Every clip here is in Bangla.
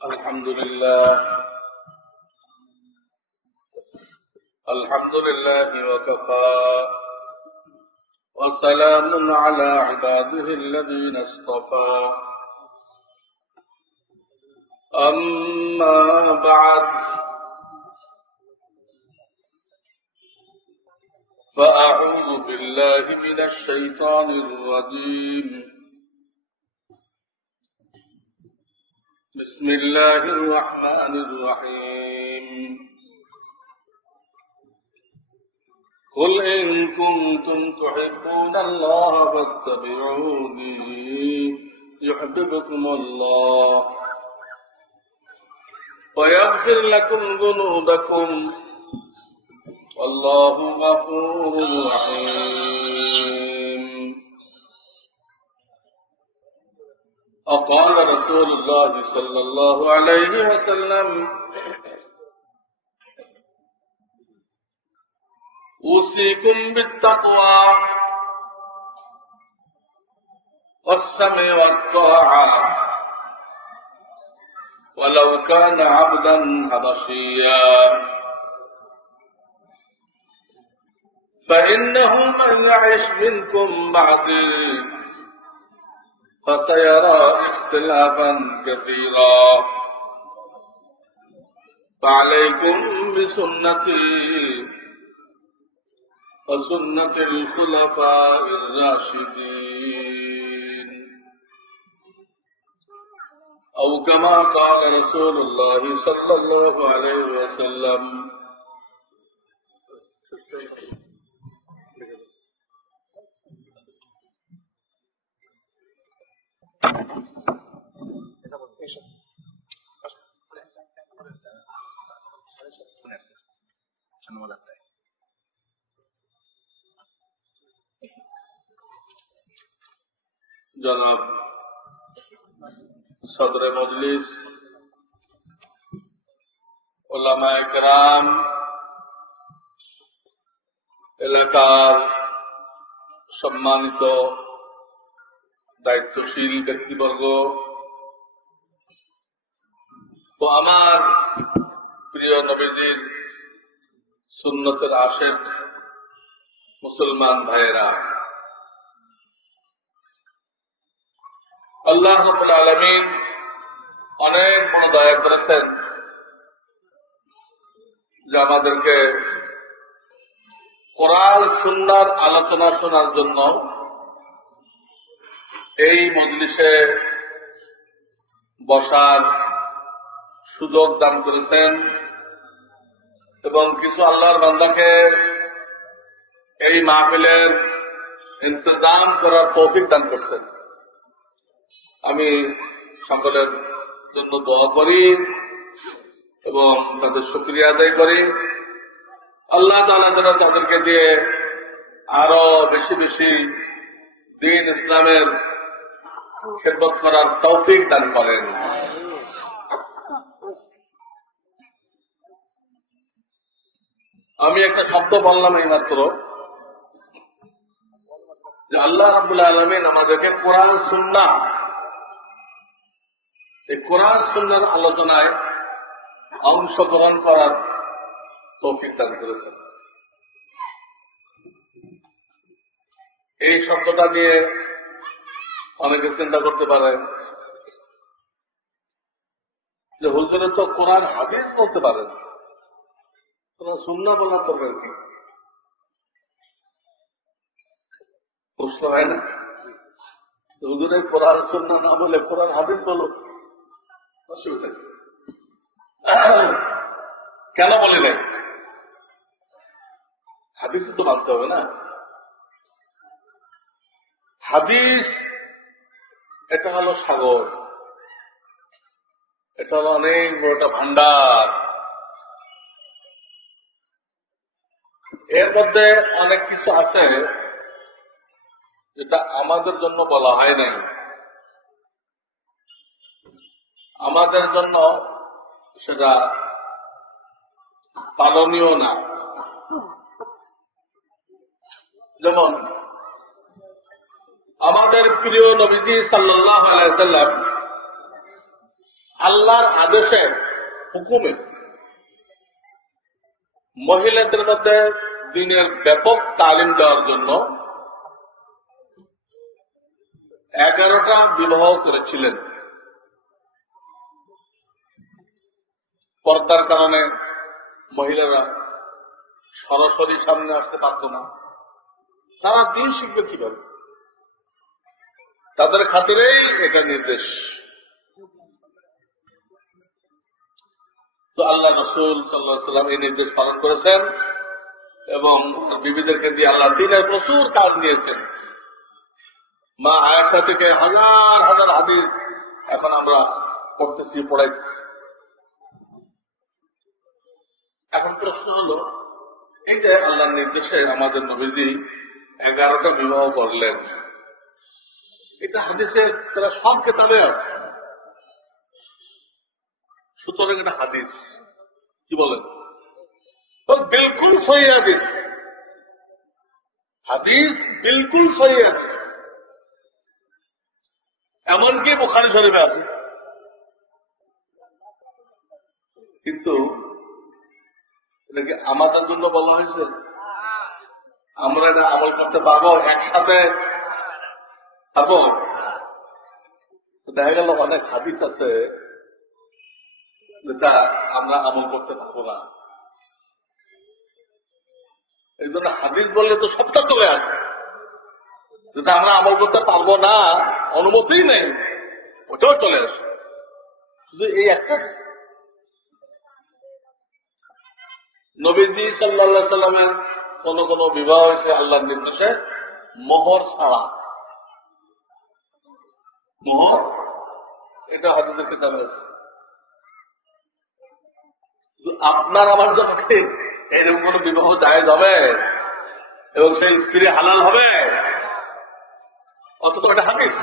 الحمد لله وكفى وسلام على عباده الذين اصطفى أما بعد فأعوذ بالله من الشيطان الرجيم بسم الله الرحمن الرحيم قل إن كنتم تحبون الله فاتبعوني يحببكم الله ويغفر لكم ذنوبكم والله غفور رحيم وقال رسول الله صلى الله عليه وسلم أوصيكم بالتقوى والسمع والطاعة ولو كان عبدا حبشيا فإنه من يعش منكم بعدي فسيرى اختلافا كثيرا فعليكم بسنتي وسنة الخلفاء الراشدين أو كما قال رسول الله صلى الله عليه وسلم জনাব সদরে মজলিস, উলামায়ে কেরাম, এলাকার সম্মানিত দায়িত্বশীল ব্যক্তিবর্গ ও আমার প্রিয় নবীজির সুন্নতের আশিক মুসলমান ভাইয়েরা, আল্লাহ রাব্বুল আলামিন অনেক বড় দয়া করেছেন যে আমাদেরকে কোরআন সুন্নাহর আলোচনা শোনার জন্য এই মজলিসে বসার সুযোগ দান করেছেন এবং কিছু আল্লাহর বান্দাকে এই মাহফিলের ইন্তজাম করার তৌফিক দান করছেন। আমি সকলের জন্য দোয়া করি এবং তাদের শুকরিয়া আদায় করি। আল্লাহ তাআলা যেন তাদেরকে দিয়ে আরো বেশি বেশি দ্বীন ইসলামের খেদমত করার তৌফিক দান করেন। আমি একটা শব্দ বললাম এইমাত্র যে আল্লাহ রাব্বুল আলামিন আমাদেরকে কোরআন সুন্নাহ, এই কোরআন সুন্নাহর আলোচনায় অংশগ্রহণ করার তৌফিক দান করেছেন। এই শব্দটা নিয়ে অনেকে চিন্তা করতে পারে যে হুজুরে তো কোরআন হাদিস বলতে পারেন, সুন্নাহ বলার দরকার কি? প্রশ্ন হয় না? হুজুরে কোরআন সুন্নাহ না বলে কোরআন হাদিস বলো, অসুবিধা কেন বলি নাই? হাদিস তো মানতে হবে না। হাদিস এটা হলো সাগর, এটা হলো অনেক বড় একটা ভান্ডার। এর মধ্যে অনেক কিছু আছে যেটা আমাদের জন্য বলা হয় নাই, আমাদের জন্য সেটা পালনীয় না। যেমন আমাদের প্রিয় নবীজি সাল্লাল্লাহু আলাইহি সাল্লাম আল্লাহর আদেশে হুকুমে মহিলাদের মধ্যে দিনের ব্যাপক তালিম দেওয়ার জন্য 11টা বিবাহ করেছিলেন। পর্দার কারণে মহিলারা সরাসরি সামনে আসতে পারত না, তারা দিন শিখবে কিভাবে? তাদের খাতিরেই এটা নির্দেশ। তো আল্লাহ রাসূল সাল্লাল্লাহু আলাইহি ওয়াসাল্লাম এই নির্দেশ পালন করেছেন এবং বিবিদেরকে দিয়ে আল্লাহ দ্বীনের প্রচুর কাজ নিয়েছেন। মা আয়েশা থেকে হাজার হাজার হাদিস এখন আমরা পড়তেছি, পড়াইতেছি। এখন প্রশ্ন হলো, এই যে আল্লাহর নির্দেশে আমাদের নবীজি 11টা বিবাহ করলেন, এটা হাদিসে তারা সব কেতাবে আছে, সুতরাং এটা হাদিস। কি বলেন? বিলকুল সহি হাদিস, হাদিস বিলকুল সহি হাদিস, এমনকি বুখারী শরীফে আছে। কিন্তু এটাকে আমাদের জন্য বলা হয়েছে, আমরা এটা আমল করতে পারবো একসাথে? পারবো? দেখা গেল অনেক হাদিস আছে যেটা আমরা আমল করতে পারবো না। এই জন্য হাদিস বললে তো সবটা চলে আসে, যেটা আমরা আমল করতে পারবো না, অনুমতি নেই, ওটাও চলে আসে। শুধু এই একটা নবীজি সাল্লাল্লাহু আলাইহি সাল্লামের কোন কোন বিবাহ হয়েছে আল্লাহর নির্দেশে মোহর ছাড়া। মোহর এটা হাদিসের কিতাবে আছে। আপনার আমার জন্য এরকম কোন বিবাহ জায়েজ হবে এবং সেই স্ত্রী হালাল হবে? অথচ এটা হাদিস,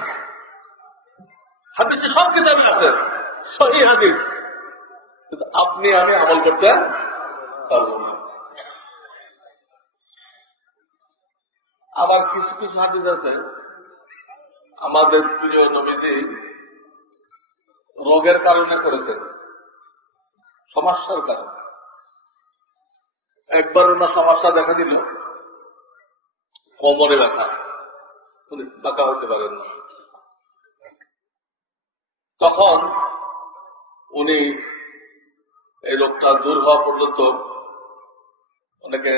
হাদিসে সব কিতাবে আছে, সহি হাদিস, কিন্তু আপনি আমি আমল করতে পারবো না। আবার কিছু কিছু হাদিস আছে, আমাদের প্রিয় নবীজি রোগের কারণে করেছেন, সমস্যার কারণে। একবার ওনার সমস্যা দেখা দিল কোমরে ব্যথা, উনি বাঁকা হতে পারেন না। তখন উনি এই রোগটা দূর হওয়া পর্যন্ত অনেকে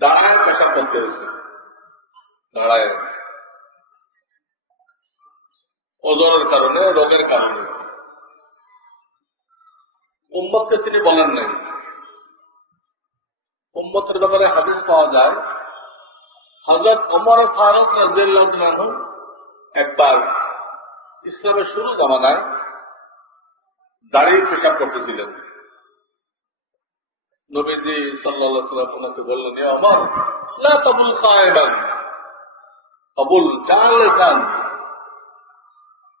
দাঁড়ায় পেশাব করতে হয়েছে, দাঁড়ায়, ওজনের কারণে, রোগের কারণে। উম্মতকে তিনি বলেন নাই। উম্মতের ব্যাপারে হাদিস পাওয়া যায়, হযরত ওমর ফারুক রাদিয়াল্লাহু আনহু একবার ইসলামের শুরু জামানায় দাঁড়িয়ে পেশাব করতেছিলেন। নবীজি সাল্লাল্লাহু আলাইহি ওয়াসাল্লাম ওনাকে বললেন, ইয়া ওমর লা তাবুল কায়মান কাবুল জালিসান।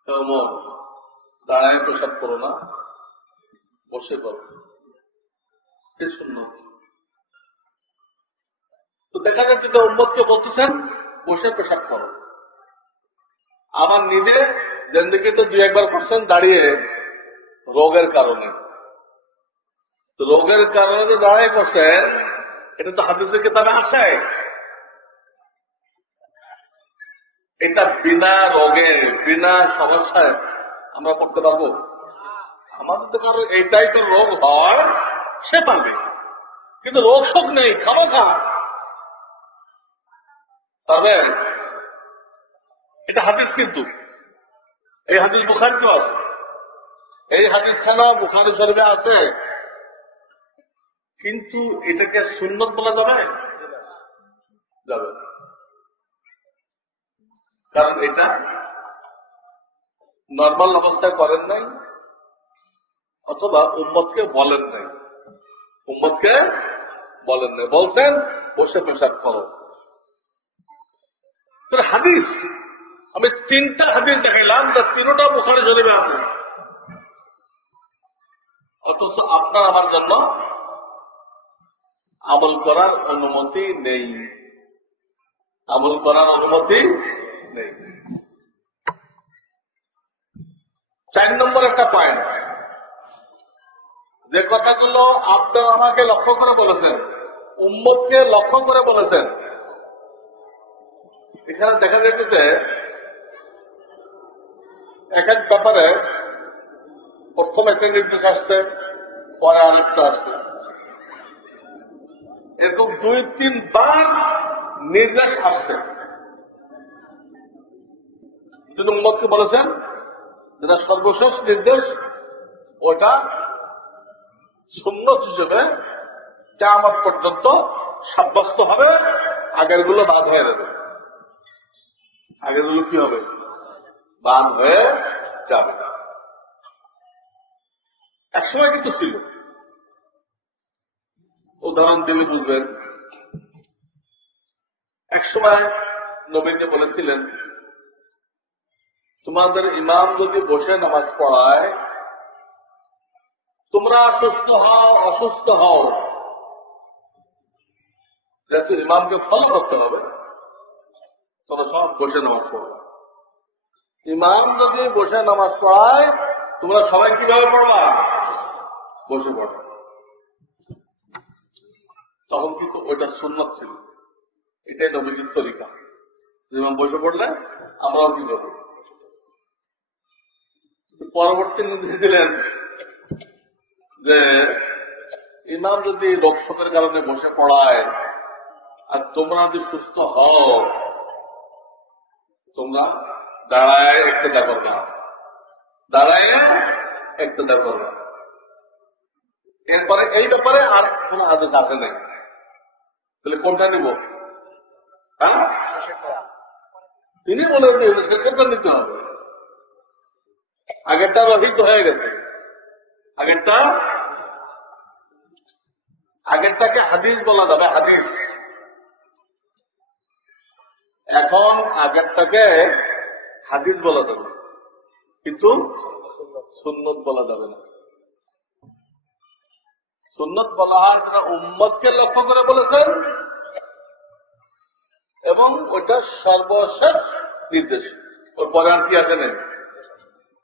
ওমর, দাঁড়ায় পেশাব করো না, বসে করো। কি সুন্নাত। তো দেখা যাচ্ছে যে উম্মতকে বলতেছেন বসে পেশাব করো। আমার নিজে জিন্দেগি তো 2-1 করছেন দাঁড়িয়ে, রোগের কারণে। তো রোগের কারণে যে দাঁড়ায় করছেন, এটা তো হাদিসের কিতাবে আছে। এটা বিনা রোগে, বিনা সমস্যায় আমরা করতে পারবো? আমাদের তো কারো এইটাই তো রোগ হয়, সে পারবে, কিন্তু রোগ শোক নেই, খামোখা পারবে? এটা হাদিস, কিন্তু এই হাদিস বুখারীতে আছে, এই হাদিস খানা বুখারী শরীফে আছে, কিন্তু এটাকে সুন্নত বলা যাবে? যাবে, কারণ এটা নর্মাল অবস্থায় করেন নাই, অথবা উম্মতকে বলেন নাই। উম্মতকে বলেন নাই, বলছেন বসে পেশাব করো। হাদিস আমি 3টা হাদিস দেখাইলাম, তার 3টা বুখারী শরীফে আছে, অথচ আপনার আমার জন্য আমল করার অনুমতি নেই, আমল করার অনুমতি নেই। 4 নম্বর একটা পয়েন্ট, যে কথাগুলো আপনারা আমাকে লক্ষ্য করে বলেছেন, উম্মতকে লক্ষ্য করে বলেছেন, এখানে দেখা যাচ্ছে এক এক ব্যাপারে প্রথম একটা নির্দেশ আসছে, পরে আরেকটা আসছে, এরকম 2-3 বার নির্দেশ আসছে। তিনি উম্মতকে বলেছেন যেটা সর্বশেষ নির্দেশ, ওটা সুন্নত হিসেবে কিয়ামত পর্যন্ত সাব্যস্ত হবে, আগেরগুলো বাদ হয়ে যাবে। আগেরগুলো কি হবে? বাদ হয়ে যাবে। একসময় কিন্তু ছিল, উদাহরণ দিলে বুঝবেন। একসময় নবীজি বলেছিলেন, তোমাদের ইমাম যদি বসে নামাজ পড়ায়, তোমরা সুস্থ হও অসুস্থ হও, যেহেতু ইমামকে ফলো করতে হবে, তোমরা সব বসে নামাজ পড়বে। ইমাম যদি বসে নামাজ পড়ায়, তোমরা সবাই কিভাবে পড়বা? বসে পড়বে। তখন কিন্তু ওইটা সুন্নাত ছিল, এটাই নবীজির তরিকা। ইমাম বসে পড়লে আমরাও কি করবো? পরবর্তী নির্দেশ দিলেন যে ইমাম যদি রোগশোকের কারণে বসে পড়ায় আর তোমরা যদি সুস্থ হও, তোমরা দাঁড়ায় ইক্তেদা করবা, দাঁড়ায় ইক্তেদা করবা। এরপরে এই ব্যাপারে আর কোন আদেশ আসে নাই। তাহলে কোনটা নিব? হ্যাঁ, তিনি বলে শেষেরটা নিতে হবে। আগেরটা রহিত হয়ে গেছে, আগেরটাকে হাদিস বলা যাবে, হাদিস। এখন আগেরটাকে হাদিস বলা যাবে, কিন্তু সুন্নত বলা যাবে না। সুন্নত বলা হয় যারা উম্মতকে লক্ষ্য করে বলেছেন, এবং ওইটা সর্বশেষ নির্দেশ। ওর পরে আর কি আছে নেই,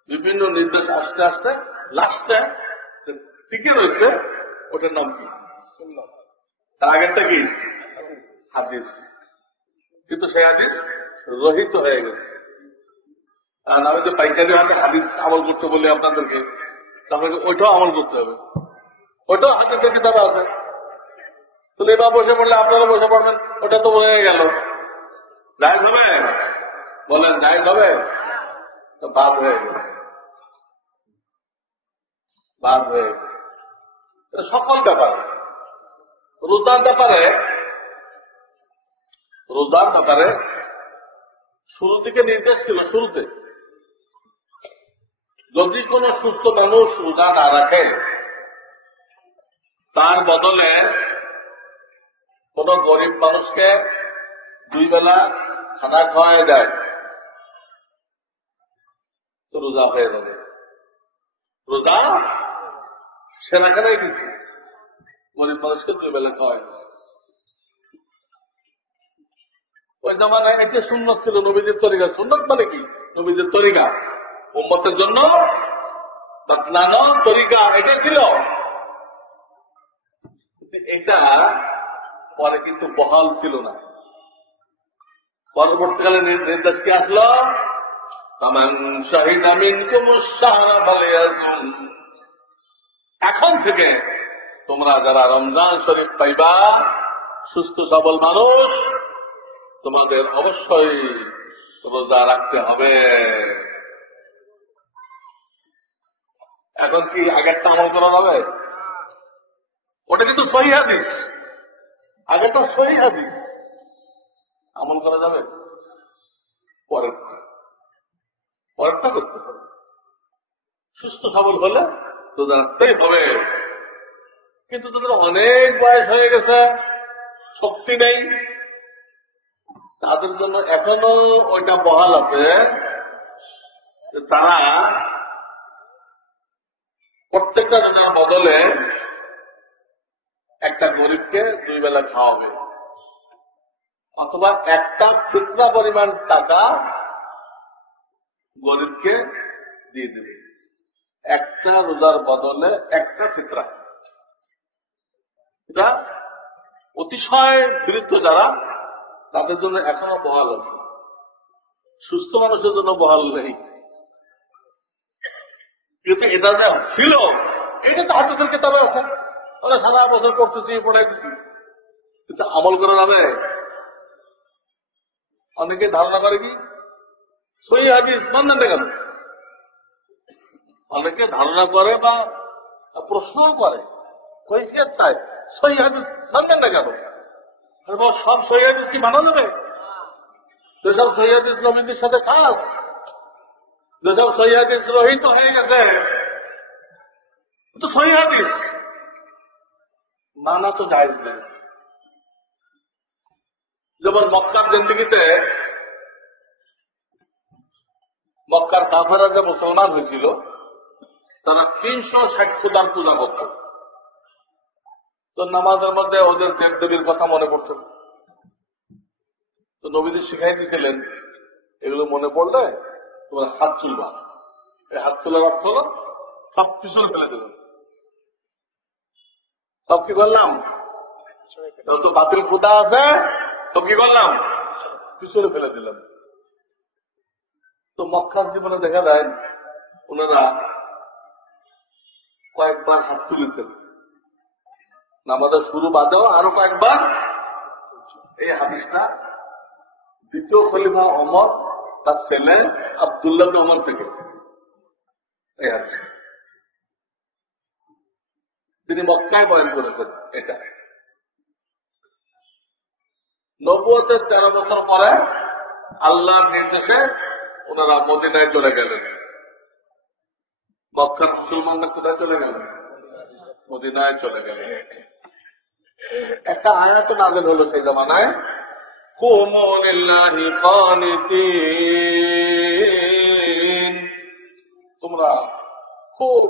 বিভিন্ন নির্দেশ আসতে আসতে লাস্টে টিকে রয়েছে, ওটার নাম কি? তার আগেরটা কি? হাদিস। কিন্তু সেই হাদিস রহিত হয়ে গেছে। আর আমি যে পাইকারি হাতে হাদিস আমল করতে বলি আপনাদেরকে, তারপরে ওইটাও আমল করতে হবে, ওইটাও হাদিসের কিতাবে আছে। তাহলে এবার বসে পড়লে আপনারা বসে পড়বেন, ওটা তো হয়ে গেল। জায়েজ হবে? বলেন জায়েজ হবে? তো বাদ হয়ে গেছে, বাদ হয়ে গেছে। সকল ব্যাপারে, রোজার ব্যাপারে শুরু থেকে নির্দেশ ছিল, শুরুতে যদি কোন সুস্থ মানুষ রোজা না রাখে, তার বদলে কোন গরিব মানুষকে 2 বেলা খানা খাওয়ায় দেয়, তো রোজা হয়ে যাবে। রোজা সেনাখানাই দিচ্ছে, গরিব মানুষকে 2 বেলা খাওয়ায় দিচ্ছে। ওই জামানায় এটা সুন্নত ছিল, নবীদের তরিকা। সুন্নত মানে কি? নবীদের তরিকা, উম্মতের জন্য বাতলানো তরিকা, এটা ছিল। এটা পরে কিন্তু বহাল ছিল না। পরবর্তীকালে নির্দেশ কি আসলো? তামান শাহিদা মিনকুমুশ শাহরা ফালিয়াসুম, এখন থেকে তোমরা যারা রমজান শরীফ পাইবা, সুস্থ সবল মানুষ, তোমাদের অবশ্যই রোজা রাখতে হবে। এখন কি আগেরটা আমল করা যাবে? ওটা কিন্তু সহিহ হাদিস, আগেরটা সহিহ হাদিস, আমল করা যাবে। পরেরটা করতে হবে। সুস্থ সবল হলে রোজা রাখতেই হবে। কিন্তু তাদের অনেক বয়স হয়ে গেছে, শক্তি নেই, তাদের জন্য এখনো ওইটা বহাল আছে, তারা প্রত্যেকটা রোজার বদলে একটা গরিবকে 2 বেলা খাওয়াবে, অথবা একটা ফিতরা পরিমাণ টাকা গরিবকে দিয়ে দেবে। একটা রোজার বদলে একটা ফিতরা। এটা অতিশয় বৃদ্ধ যারা, তাদের জন্য এখনো বহাল আছে, সুস্থ মানুষের জন্য বহাল নেই। কিন্তু এটা যে ছিল, এটা তো হাদিসের কিতাবে আছে, তাহলে সারা বছর করতেছি, পড়াইতেছি, কিন্তু আমল করে যাবে। অনেকে ধারণা করে কি সহিহ হাদিস মানেন না কেন, অনেকে ধারণা করে বা প্রশ্ন করে, কৈফিয়ত চায়, সহিহ হাদিস মানবেন না কেন? সব সহিহ হাদিস কি মানা যাবে? যেসব সহিহ হাদিস নবীদের সাথে খাস, যেসব সহিহ হাদিস রহিত হয়ে গেছে, তো সহিহ হাদিস মানা তো জায়েজ নেই। যেমন মক্কার জিন্দেগিতে মক্কার কাফেররা যে মুসলমান হয়েছিল, তারা 360 খুদার পূজা করত। তো নামাজের মধ্যে ওদের দেব দেবীর কথা মনে পড়ত, তো নবীজি শিখাই দিয়েছিলেন এগুলো মনে পড়লে তোমার হাত তুলবা। এই হাত তোলার অর্থ হল সব পিছনে ফেলে দেবেন। সব কি করলাম? তো বাতিল খুদা আছে, তো কি করলাম? পিছনে ফেলে দিলাম। তো মক্কার জীবনে দেখা যায় ওনারা কয়েকবার হাত তুলেছেন, নামাজের শুরু বাদেও আরো কয়েকবার। এই হাদিসটা দ্বিতীয় খলিফা ওমর তার ছেলে আব্দুল্লাহ ইবনে ওমর থেকে এই হাদিস তিনি মক্কায় বয়ান করেছেন। এটা নবুয়তের 13 বছর পরে আল্লাহর নির্দেশে ওনারা মদিনায় চলে গেলেন। মক্কার মুসলমানরা কোথায় চলে গেলেন? মদিনায় চলে গেলেন। একটা আয়াত নাযিল হলো সেই জামানায়, কুমু লিল্লাহি কানিতিন, তোমরা খুব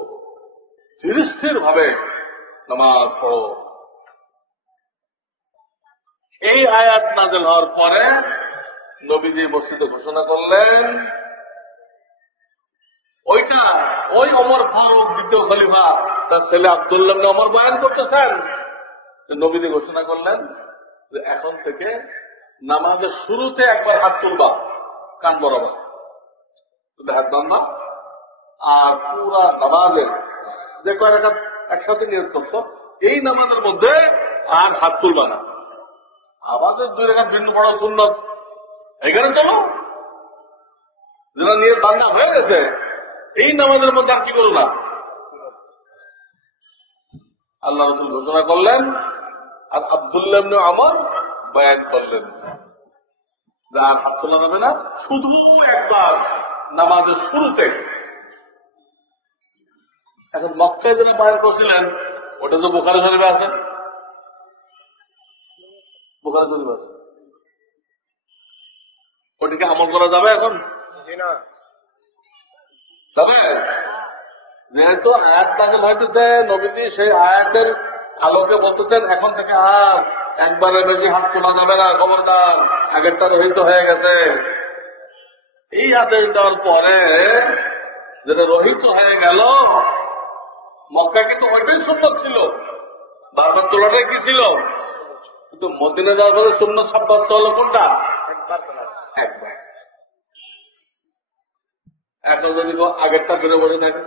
ধীরস্থির ভাবে নামাজ পড়ো। এই আয়াত নাযিল হওয়ার পরে নবীজি মসজিদে ঘোষণা করলেন, ওইটা ওই ওমর ফারুক দ্বিতীয় খলিফা তার ছেলে আব্দুল্লাহ ইবনে ওমর বয়ান করতেছেন। নবীজি ঘোষণা করলেন যে এখন থেকে নামাজের শুরুতে একবার হাত তুলবা কান বরাবর, হাত বান্ধা, আর পুরা নামাজের যে কয় রাকাত একসাথে নিয়ত করছো এই নামাজের মধ্যে আর হাত তুলবা না। আমাদের 2 রাকাত ভিন্ন পড়া সুন্নত, এখানে চলো যেটা নিয়ে বান্ধা হয়ে গেছে, এই নামাজের মধ্যে আর কি করো না। আল্লাহ রাসূল ঘোষণা করলেন, আর আব্দুল্লাহ ইবনে ওমর বয়ান করলেন যে আর হাত তোলা যাবে না, শুধু একবার নামাজের শুরুতে। এখন মক্কায় যারা বয়ান করছিলেন, ওটা তো বুখারী শরীফে আছে, বুখারী শরীফে আছে, ওটিকে আমল করা যাবে এখন? তবে যেহেতু আয়াত নাযিল হইতেছে, নবীজি সেই আয়াতের আলোকে বলতেছেন এখন থেকে আর একবারে বেশি হাত তোলা যাবে না, খবরদার, আগেরটা রহিত হয়ে গেছে। এই আদেশ দেওয়ার পরে যেটা রহিত হয়ে গেল, মক্কা কিন্তু ওইটাই সুন্নত ছিল, বারবার তোলাটাই কি ছিল, কিন্তু মদিনা যাওয়ার পরে সুন্নত সাব্যস্ত হলো কোনটা? একবার। এখন যদি আগেরটা ফিরে বসে থাকে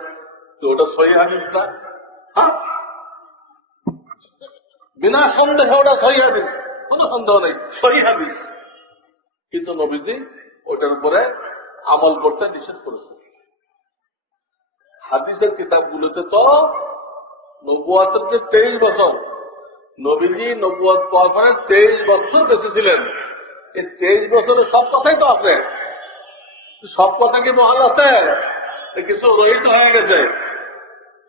তো ওটা সহিহ হাদিস না? হ্যাঁ, বিনা সন্দেহে ওটা সহিহ হাদিস, কোনো সন্দেহ নেই, সহিহ হাদিস। কিন্তু নবীজি ওটার উপরে আমল করতে নিষেধ করেছে। হাদিসের কিতাবগুলোতে তো নবুয়তের যে 23 বছর, নবীজি নবুয়ত পাওয়ার পরে 23 বছর বেঁচে ছিলেন, এই 23 বছরের সব কথাই তো আছে। সব কথা কি বহাল আছে? কিছু রহিত হয়ে গেছে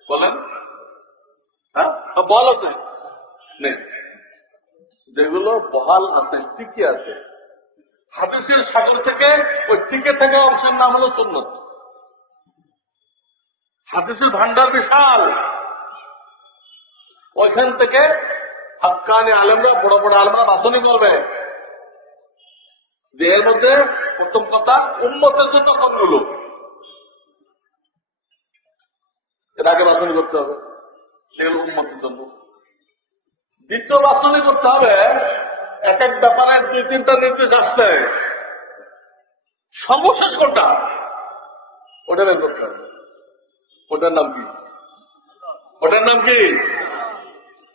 বলেন? হ্যাঁ, সব বহাল আছে নেই। যেগুলো বহাল আছে, টিকে আছে, হাদিসের সাগর থেকে ওই টিকে থাকা অংশের নাম হলো সুন্নত। হাদিসের ভান্ডার বিশাল, ওইখান থেকে হাক্কানি আলেমরা, বড় বড় আলেমরা বাছনি করবে যে এর মধ্যে প্রথম কথা উম্মতের জন্য কোনগুলো, এর আগে বাছনি করতে হবে, সেগুলো উন্মতের জন্য। দ্বিতীয় বাছনি করতে হবে, এক এক ব্যাপারে 2-3টা নির্দেশ আসছে, সর্বশেষ কোনটা ওটা বের করতে হবে। ওটার নাম কি? ওটার নাম কি?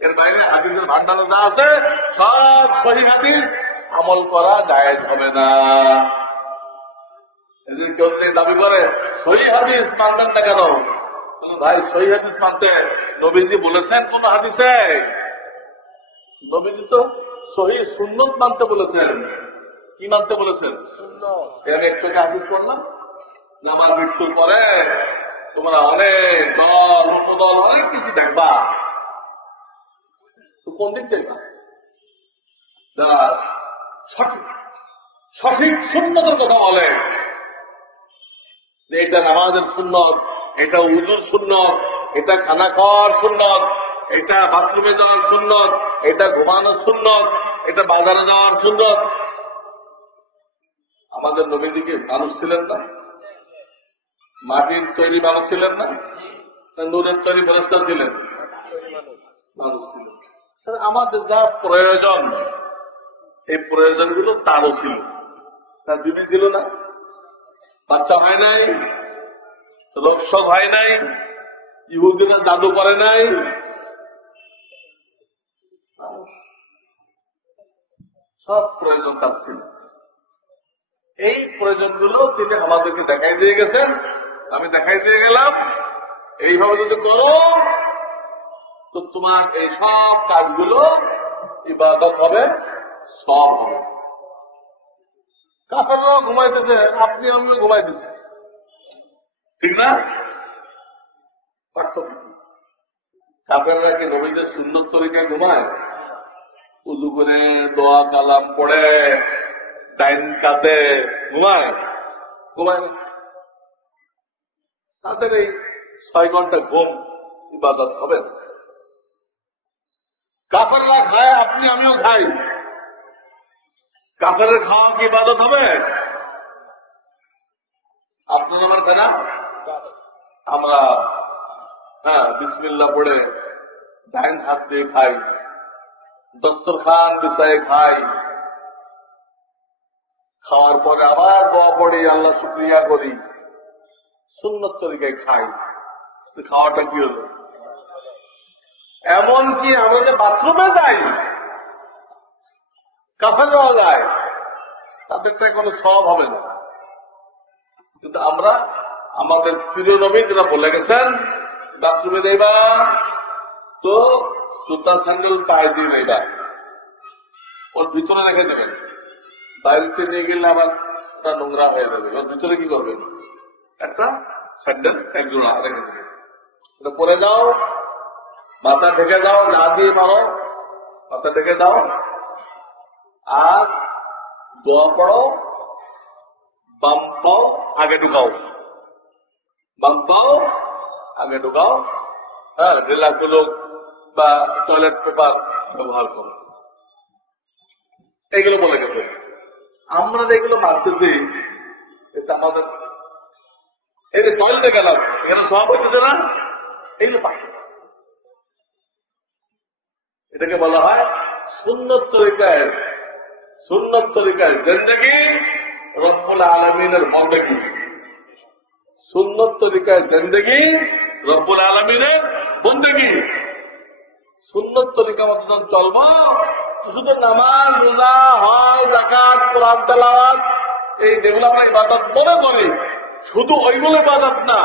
এর বাইরে হাদিসের ভান্ডারে যা আছে সব সহিহ হাদিস, আমল করা জায়েজ হবে না। এদিন কেউ যদি দাবি করে সহিহ হাদিস মানবেন না কেন, ভাই সহিহ হাদিস মানতে নবীজি বলেছেন কোন হাদিসে? নবীজি তো সহিহ সুন্নত মানতে বলেছেন। কি মানতে বলেছেন? আমি একটু হাদিস করলাম যে আমার মৃত্যুর পরে তোমরা অনেক দল উপদল অনেক কিছু দেখবা, কোন দিক দেখবা? সঠিক সঠিক সুন্নতের কথা বলে যে এটা নামাজের সুন্নত, এটা উজুর সুন্নত, এটা খানা খাওয়ার সুন্নত, এটা বাথরুমে যাওয়ার সুন্নত, এটা ঘুমানোর সুন্নত, এটা বাজারে যাওয়ার সুন্নত। আমাদের নবীদিকে মানুষ ছিলেন না? মাটির তৈরি মানুষ ছিলেন না? নুনের তৈরি ফেরেশতা ছিলেন? মানুষ ছিলেন। আমাদের যা প্রয়োজন, এই প্রয়োজনগুলো তারও ছিল। তার বিবি ছিল না? বাচ্চা হয় নাই, রোগ শোক হয় নাই, ইহুদিরা জাদু করে নাই, সব প্রয়োজন তার ছিল। এই প্রয়োজনগুলো তিনি আমাদেরকে দেখাই দিয়ে গেছেন, আমি দেখাই দিয়ে গেলাম। এইভাবে যদি করো তো তোমার এই সব কাজগুলো ইবাদত হবে, সব হবে। কাফেররা ঘুমাইতেছে, আপনি আমিও ঘুমাইতেছি, ঠিক না? পার্থক্য কি? কাফেররা কি নবীদের সুন্নত তরিকায় ঘুমায়? উযু করে দোয়া কালাম পড়ে ডাইন কাতে ঘুমায়? ঘুমায় না। তাদের এই 6 ঘন্টা ঘুম ইবাদত হবে না। কাফেররা খায়, আপনি আমিও খাই, কাফেরের খাওয়া কি ইবাদত হবে? আপনার আমার কেনা আমরা বিসমিল্লাহ পড়ে ডাইন হাত দিয়ে খাই, দস্তরখান বিছায়ে খাই, খাওয়ার পরে আবার দোয়া পড়ি, আল্লাহ শুকরিয়া করি, সুন্নত তরিকায় খাই। খাওয়াটা কি হলো? এমনকি আমরা যে বাথরুমে যাই, কাফেররাও যায়, তাদেরটা কোনো সওয়াব হবে না। কিন্তু আমরা আমাদের প্রিয় নবী যেটা বলে গেছেন, বাথরুমে যাইবা তো জুতা স্যান্ডেল পায়ে দিয়ে নেইবা, ওর ভিতরে রেখে দেবেন। বাইরেতে নিয়ে গেলে আবার ওটা নোংরা হয়ে যাবে। ওর ভিতরে কি করবেন? একটা স্যান্ডেল এক জোড়া রেখে দেবেন। ওটা পরে যাও, মাথা ঢেকে দাও, না দিয়ে মারো, মাথা ঢেকে দাও, আর দোয়া পড়ো, বাম পাও আগে ঢুকাও, বাম পাও আগে ঢুকাও, ঢেলাগুলো বা টয়লেট পেপার ব্যবহার করো। এইগুলো বলে গেছে। আমরা যেগুলো মানতেছি এটা আমাদের, এই যে টয়লেটে গেলাম, এখানে সব হইতেছে না, এইগুলো পাই। এটাকে বলা হয় সুন্নত তরিকায়, সুন্নত তরিকায় জিন্দেগি, রব্বুল আলামিনের বন্দেগি। সুন্নত তরিকায় জিন্দেগি, রব্বুল আলামিনের বন্দেগি। সুন্নত তরিকা মতো চলবো, শুধু নামাজ, রোজা, হজ, যাকাত, কোরআন তেলাওয়াত, এই যেগুলো আমরা ইবাদত মনে করি, শুধু ওইগুলো ইবাদত না,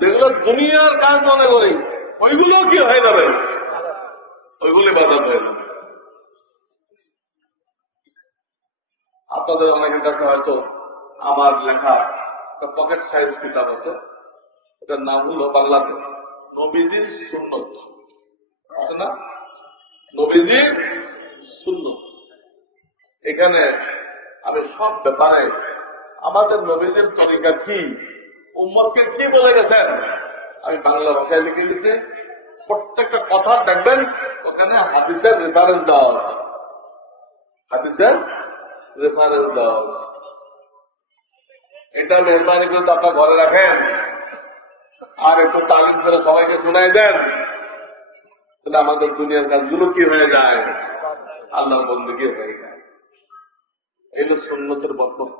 যেগুলো দুনিয়ার কাজ মনে করি, ওইগুলো কি হয়ে যাবে? ওইগুলো ইবাদত হয়ে যাবে। আপনাদের অনেকের কাছে হয়তো আমার লেখা একটা পকেট সাইজ কিতাব আছে, এটার নাম হলো বাংলাতে নবীজির সুন্নত, আছে না? নবীজির সুন্নত। এখানে আমি সব ব্যাপারে আমাদের নবীজির তরিকা কি, উম্মতকে কি বলে গেছেন, আমি বাংলা ভাষায় লিখে দিয়েছি। প্রত্যেকটা কথা দেখবেন ওখানে হাদিসের রেফারেন্স দেওয়া আছে, হাদিসের রেফারেন্স দেওয়া আছে। এটা মেহরবানি করে আপনার ঘরে রাখেন, আর একটু তালিম করে সবাইকে শোনাই দেন, তাহলে আমাদের দুনিয়ার কাজগুলো কি হয়ে যায়, আল্লাহর বন্দেগী হয়ে যায়। এগুলো সুন্নতের বরকত।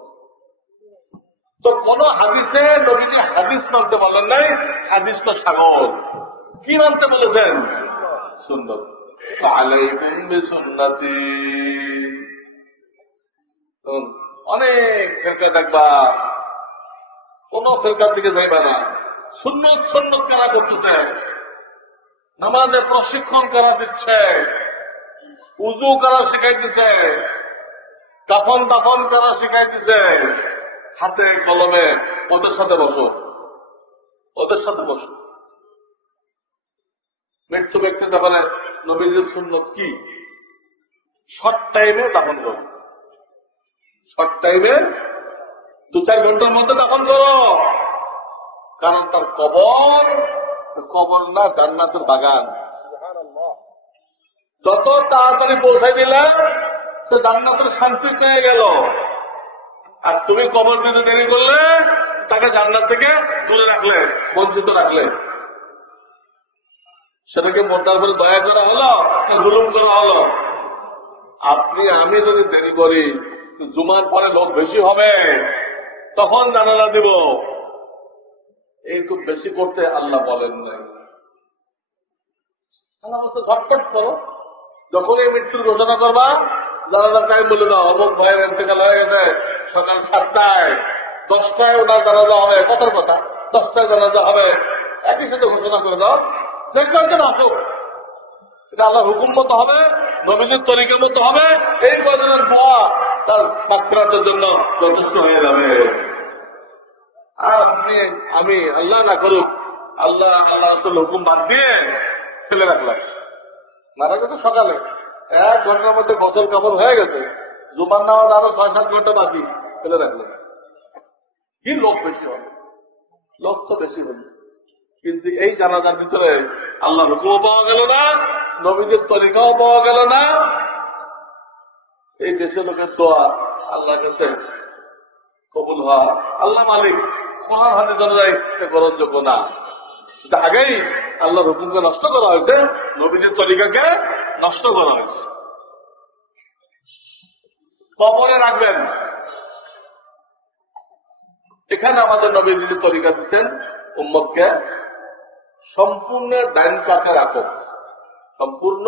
তো কোন হাদিসে নবীজি হাদিস মানতে বলেন নাই, হাদিস তো সাগর। কি মানতে বলেছেন? সুন্নত। আলাইকুম বিসুন্নতি। অনেক ফেরকা দেখবা, কোন ফেরকার দিকে যাইবা না। সুন্নত সুন্নত কারা করতেছে, নামাজে প্রশিক্ষণ কারা দিচ্ছে, উজু কারা শিখাইতেছে, কাফন দাফন কারা শিখাইতেছে, হাতে কলমে ওদের সাথে বসো, ওদের সাথে বসো। মৃত্যু ব্যক্তির ব্যাপারে নবীজির সুন্নত কি? শর্ট টাইমে দাফন করো, শর্ট টাইমে 2-4 ঘন্টার মধ্যে দাফন করো। কারণ তার কবর, কবর না জান্নাতের বাগান। যত তাড়াতাড়ি পৌঁছাই দিলে সে জান্নাতের শান্তি পেয়ে গেল। আর তুমি কবর দিতে দেরি করলে তাকে জান্নাত থেকে দূরে রাখলে, বঞ্চিত রাখলে। সেটাকে মোটার করে দয়া করা হলো, জুলুম করা হলো। আপনি আমি যদি দেরি করি, জুমার পরে লোক বেশি হবে, তখন জানালা দিব। এই খুব বেশি করতে আল্লাহ বলেন নাই। ঝটপট করো, যখন এই মৃত্যুর ঘোষণা করবা, জানাজার টাইম বলে দাও, অমুক ভাইয়ের ইন্তেকাল হয়ে গেছে সকাল 7টায়, 10টায় ওনার জানাজা হবে, কথার কথা 10টায় জানাজা হবে, একই সাথে ঘোষণা করে দাও। দেখবেন কেন আসো, এটা আল্লাহর হুকুম মতো হবে, নবীজির তরিকার মতো হবে। এই কয়জনের দোয়া তার মাগফিরাতের জন্য যথেষ্ট হয়ে যাবে। আর আপনি আমি আল্লাহ না করুক, আল্লাহ আল্লাহ হুকুম বাদ দিয়ে ফেলে রাখলাম। মারা গেছে সকালে 1 ঘন্টার মধ্যে গোসল কাপড় হয়ে গেছে, জুমার নামাজ আরো 6-7 ঘন্টা বাকি, ফেলে রাখলাম। কি লোক বেশি হবে, লোক তো বেশি হবে, কিন্তু এই জানাজার ভিতরে আল্লাহ হুকুমও পাওয়া গেল না, নবীদের তরিকাও পাওয়া গেল না। এই দেশের লোকের দোয়া আল্লাহর কাছে কবুল হওয়া আল্লাহ মালিক কোরআন হাদিস অনুযায়ী গ্রহণযোগ্য না। আগেই আল্লাহর হুকুমকে নষ্ট করা হয়েছে, নবীদের তরিকাকে নষ্ট করা হয়েছে। কবরে রাখবেন, এখানে আমাদের নবীদের তরিকা দিচ্ছেন উম্মতকে সম্পূর্ণ ডাইন কাতে রাখো, সম্পূর্ণ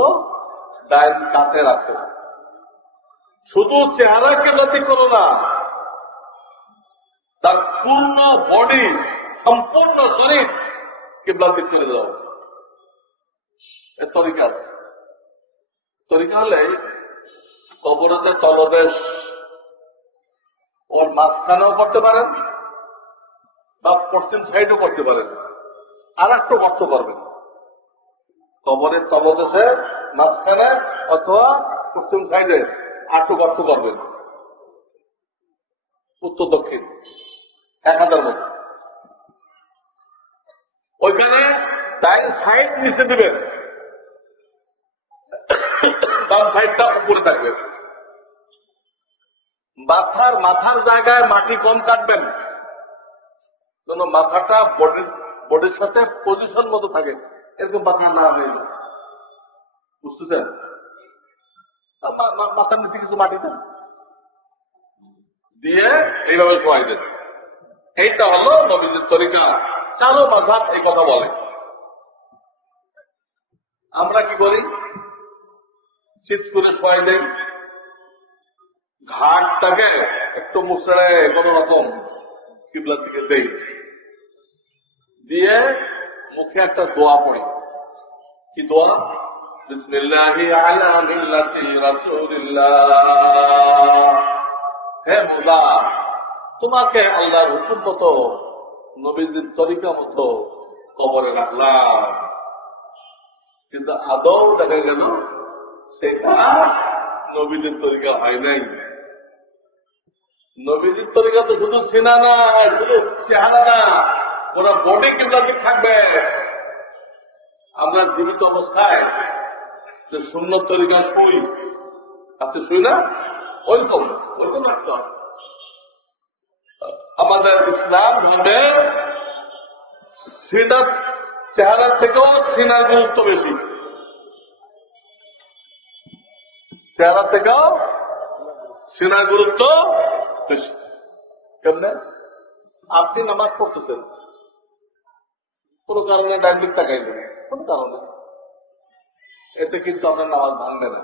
ডাইন কাতে রাখো। শুধু চেহারাকে লতি করো না, তার পূর্ণ বডি, সম্পূর্ণ শরীর কিবলার করে দাও। এর তরিকা আছে। তরিকা হলে কবরতে তলদেশ ওর মাঝখানেও করতে পারেন বা পশ্চিম সাইডও করতে পারেন, আর একটু গর্ত করবেন কবরের তলদেশে মাঝখানে অথবা পশ্চিম সাইডে একটু গর্ত করবেন, উত্তর দক্ষিণ 1000 মতো। ওইখানে ডাইন সাইড নিচে দিবেন, ডান সাইডটা উপরে থাকবে। মাথার জায়গায় মাটি কম কাটবেন, যেন মাথাটা বডির সাথে পজিশন মতো থাকে, এরকম মাথা না হয়ে যায়। বুঝতেছেন? মাথার নিচে কিছু মাটি দেন, দিয়ে এইভাবে শোয়াই দেন। এইটা হলো নবীদের তরিকা। 4 মাযহাব এই কথা বলে। আমরা কি করি? শীত করে শোয়াই দেই, ঘাটটাকে একটু মুছড়ে কোন রকম কিবলার দিকে দেই, দিয়ে মুখে একটা দোয়া পড়ি। কি দোয়া? বিসমিল্লাহি আলা মিল্লাতি রাসূলিল্লাহ। হে মওলা, তোমাকে আল্লাহর হুকুম মতো, নবীদের তরিকা মতো কবরে রাখলাম। কিন্তু আদৌ দেখা গেল সেটা নবীদের তরিকা হয় নাই। নবীদের তরিকা তো শুধু সিনা না, শুধু চেহারা না, ওরা বডি কিবলাতে থাকবে। আমরা জীবিত অবস্থায় যে সুন্নত তরিকা শুই, আপনি শুই না, ওইরকম রাখতে হবে। আমাদের ইসলাম ধর্মে সিনার চেহারার থেকেও সিনার গুরুত্ব বেশি, চেহারা থেকেও সিনার গুরুত্ব বেশি। কেমনে? আপনি নামাজ পড়তেছেন, কোন কারণে ডান দিক তাকাইলেন, কোন কারণে, এতে কিন্তু আপনার নামাজ ভাঙবে না,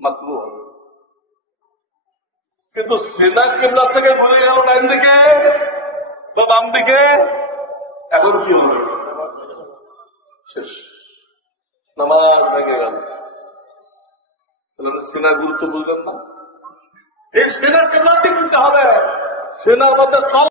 মাত্র হবে। কিন্তু সিনা কিবলা থেকে ঘুরে গেল ডান দিকে বা বাম দিকে, এখন কি হবে? শেষ, নামাজ ভেঙে গেল। সিনার গুরুত্ব বুঝলেন না? এই সিনার কিবলার দিকে হবে, সিনার মধ্যে